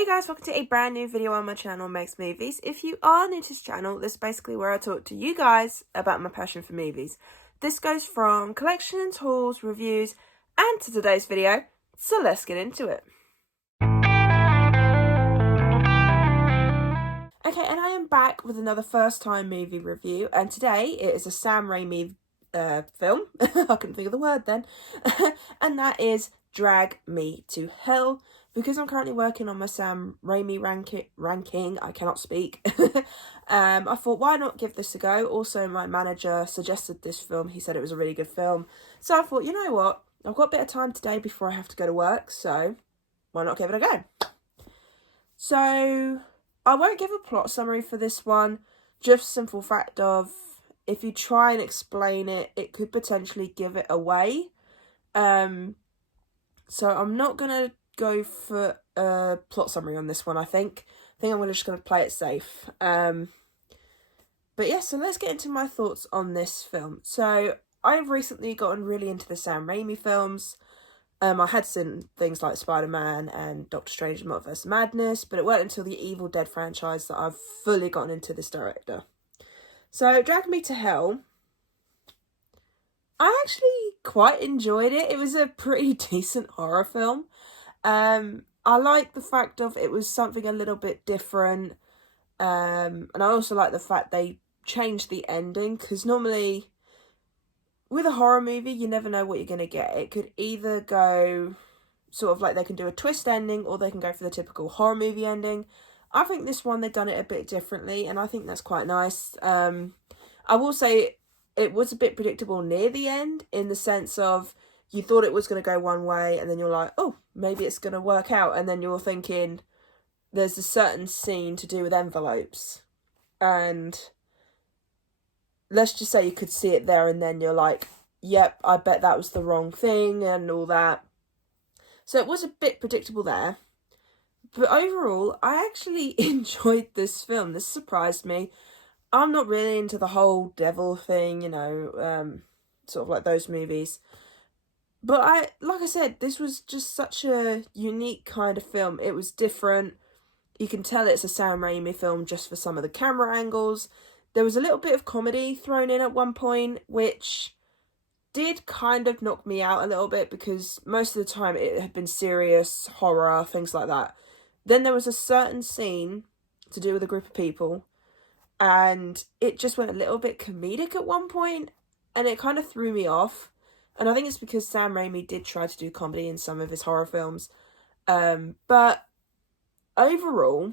Hey guys, welcome to a brand new video on my channel, Meg's Movies. If you are new to this channel, this is basically where I talk to you guys about my passion for movies. This goes from collections, hauls, reviews, and to today's video, so let's get into it. Okay, and I am back with another first time movie review, and today it is a Sam Raimi film. I couldn't think of the word then. And that is Drag Me to Hell. Because I'm currently working on my Sam Raimi ranking, I cannot speak. I thought, why not give this a go? Also, my manager suggested this film. He said it was a really good film. So I thought, you know what? I've got a bit of time today before I have to go to work. So why not give it a go? So I won't give a plot summary for this one. Just simple fact of, if you try and explain it, it could potentially give it away. So I'm not going to go for a plot summary on this one. I think I'm just going to play it safe. But yeah, so let's get into my thoughts on this film. So I've recently gotten really into the Sam Raimi films. I had seen things like Spider-Man and Doctor Strange and Multiverse of Madness, but it wasn't until the Evil Dead franchise that I've fully gotten into this director. So Drag Me to Hell, I actually quite enjoyed it. It was a pretty decent horror film. I like the fact of it was something a little bit different, and I also like the fact they changed the ending, because normally with a horror movie you never know what you're going to get. It could either go sort of like they can do a twist ending, or they can go for the typical horror movie ending. I think this one they've done it a bit differently, and I think that's quite nice. I will say it was a bit predictable near the end, in the sense of you thought it was going to go one way, and then you're like, oh, maybe it's going to work out. And then you're thinking there's a certain scene to do with envelopes. And let's just say you could see it there, and then you're like, yep, I bet that was the wrong thing and all that. So it was a bit predictable there. But overall, I actually enjoyed this film. This surprised me. I'm not really into the whole devil thing, sort of like those movies. But like I said, this was just such a unique kind of film. It was different. You can tell it's a Sam Raimi film just for some of the camera angles. There was a little bit of comedy thrown in at one point, which did kind of knock me out a little bit, because most of the time it had been serious, horror, things like that. Then there was a certain scene to do with a group of people, and it just went a little bit comedic at one point, and it kind of threw me off. And I think it's because Sam Raimi did try to do comedy in some of his horror films. But overall,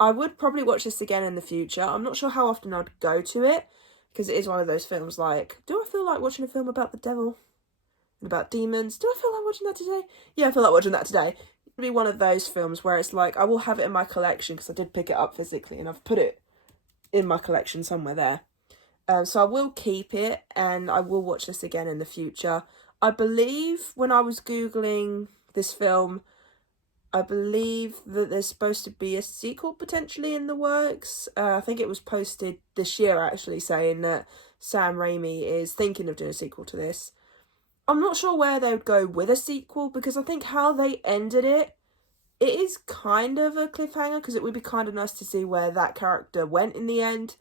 I would probably watch this again in the future. I'm not sure how often I'd go to it, because it is one of those films like, do I feel like watching a film about the devil and about demons? Do I feel like watching that today? Yeah, I feel like watching that today. It'd be one of those films where it's like, I will have it in my collection, because I did pick it up physically and I've put it in my collection somewhere there. So I will keep it, and I will watch this again in the future. I believe when I was Googling this film, I believe that there's supposed to be a sequel potentially in the works. I think it was posted this year, actually, saying that Sam Raimi is thinking of doing a sequel to this. I'm not sure where they would go with a sequel, because I think how they ended it is kind of a cliffhanger, because it would be kind of nice to see where that character went in the end.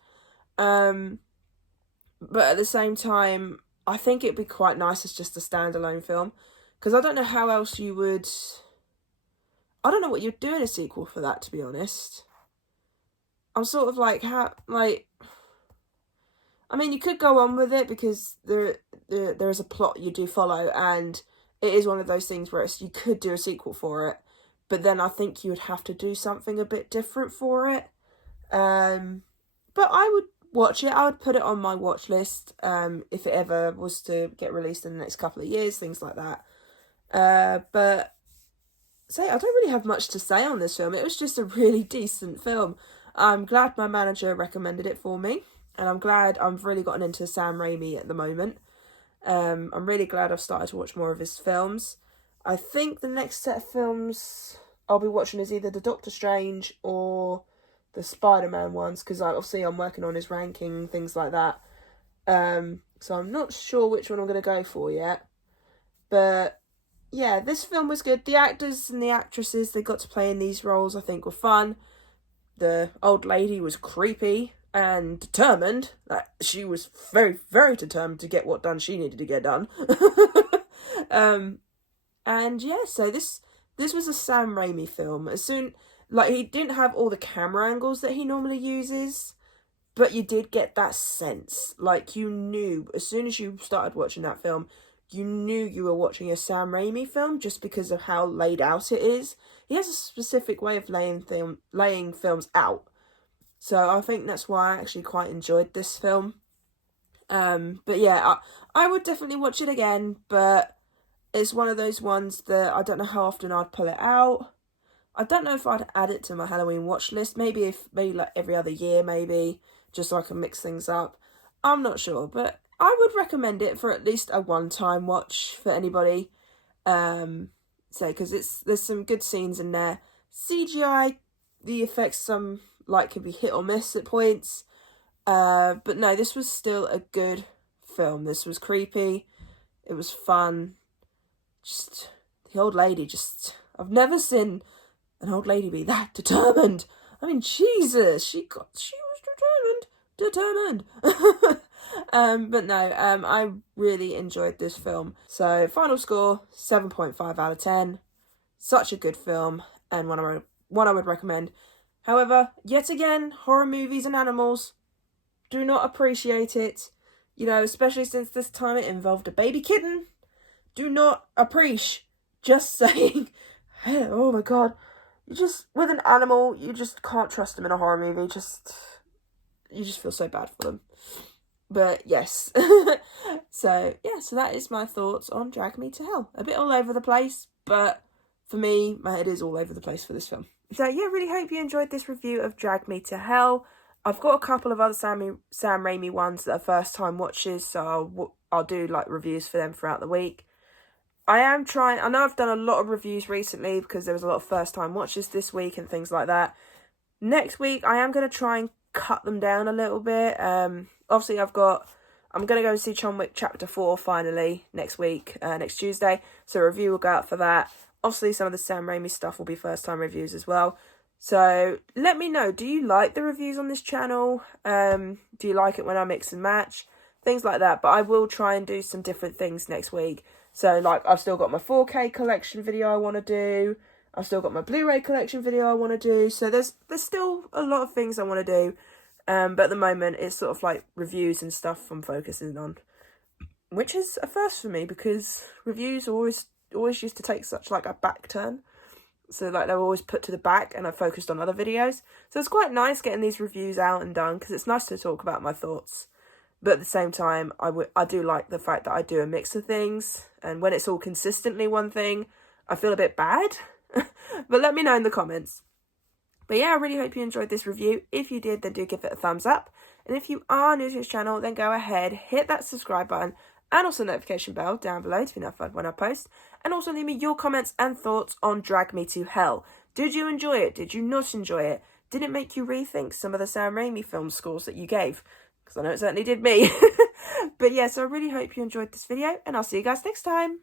But at the same time, I think it'd be quite nice as just a standalone film, because I don't know how else you would... I don't know what you'd do in a sequel for that, to be honest. I'm sort of like, I mean, you could go on with it, because there is a plot you do follow, and it is one of those things where you could do a sequel for it, but then I think you would have to do something a bit different for it. But I would watch it. I would put it on my watch list if it ever was to get released in the next couple of years, things like that. But I don't really have much to say on this film. It was just a really decent film. I'm glad my manager recommended it for me, and I'm glad I've really gotten into Sam Raimi at the moment. I'm really glad I've started to watch more of his films. I think the next set of films I'll be watching is either the Doctor Strange or the Spider-Man ones, because obviously I'm working on his ranking, things like that. So I'm not sure which one I'm going to go for yet. But yeah, this film was good. The actors and the actresses they got to play in these roles, I think, were fun. The old lady was creepy and determined. Like, she was very, very determined to get what done she needed to get done. And yeah, so this was a Sam Raimi film. He didn't have all the camera angles that he normally uses, but you did get that sense. Like, you knew as soon as you started watching that film, you knew you were watching a Sam Raimi film just because of how laid out it is. He has a specific way of laying films out. So I think that's why I actually quite enjoyed this film. But yeah, I would definitely watch it again, but it's one of those ones that I don't know how often I'd pull it out. I don't know if I'd add it to my Halloween watch list. Maybe like every other year, maybe, just so I can mix things up. I'm not sure, but I would recommend it for at least a one-time watch for anybody. Because there's some good scenes in there. CGI, the effects can be hit or miss at points. But no, this was still a good film. This was creepy. It was fun. Just the old lady. I've never seen an old lady be that determined. I mean, Jesus, she was determined. But no, I really enjoyed this film. So final score, 7.5 out of 10. Such a good film and one I would recommend. However, yet again, horror movies and animals, do not appreciate it. You know, especially since this time it involved a baby kitten. Do not appreciate. Just saying. Hey, oh my god. With an animal, you just can't trust them in a horror movie. You just feel so bad for them. But yes. So that is my thoughts on Drag Me to Hell. A bit all over the place, but for me, my head is all over the place for this film. So yeah, really hope you enjoyed this review of Drag Me to Hell. I've got a couple of other Sam Raimi ones that are first time watches, so I'll do like reviews for them throughout the week. I know I've done a lot of reviews recently because there was a lot of first time watches this week and things like that. Next week, I am going to try and cut them down a little bit. Obviously, I'm going to go and see John Wick Chapter 4 finally next week, next Tuesday. So a review will go out for that. Obviously, some of the Sam Raimi stuff will be first time reviews as well. So let me know, do you like the reviews on this channel? Do you like it when I mix and match? Things like that. But I will try and do some different things next week. So, like, I've still got my 4K collection video I want to do. I've still got my Blu-ray collection video I want to do. So there's still a lot of things I want to do. But at the moment, it's sort of like reviews and stuff I'm focusing on. Which is a first for me because reviews always used to take such like a back turn. So like they were always put to the back and I focused on other videos. So it's quite nice getting these reviews out and done because it's nice to talk about my thoughts. But at the same time, I do like the fact that I do a mix of things. And when it's all consistently one thing, I feel a bit bad. But let me know in the comments. But yeah, I really hope you enjoyed this review. If you did, then do give it a thumbs up. And if you are new to this channel, then go ahead, hit that subscribe button and also notification bell down below to be notified when I post. And also leave me your comments and thoughts on Drag Me to Hell. Did you enjoy it? Did you not enjoy it? Did it make you rethink some of the Sam Raimi film scores that you gave? Because I know it certainly did me. But yeah, so I really hope you enjoyed this video and I'll see you guys next time.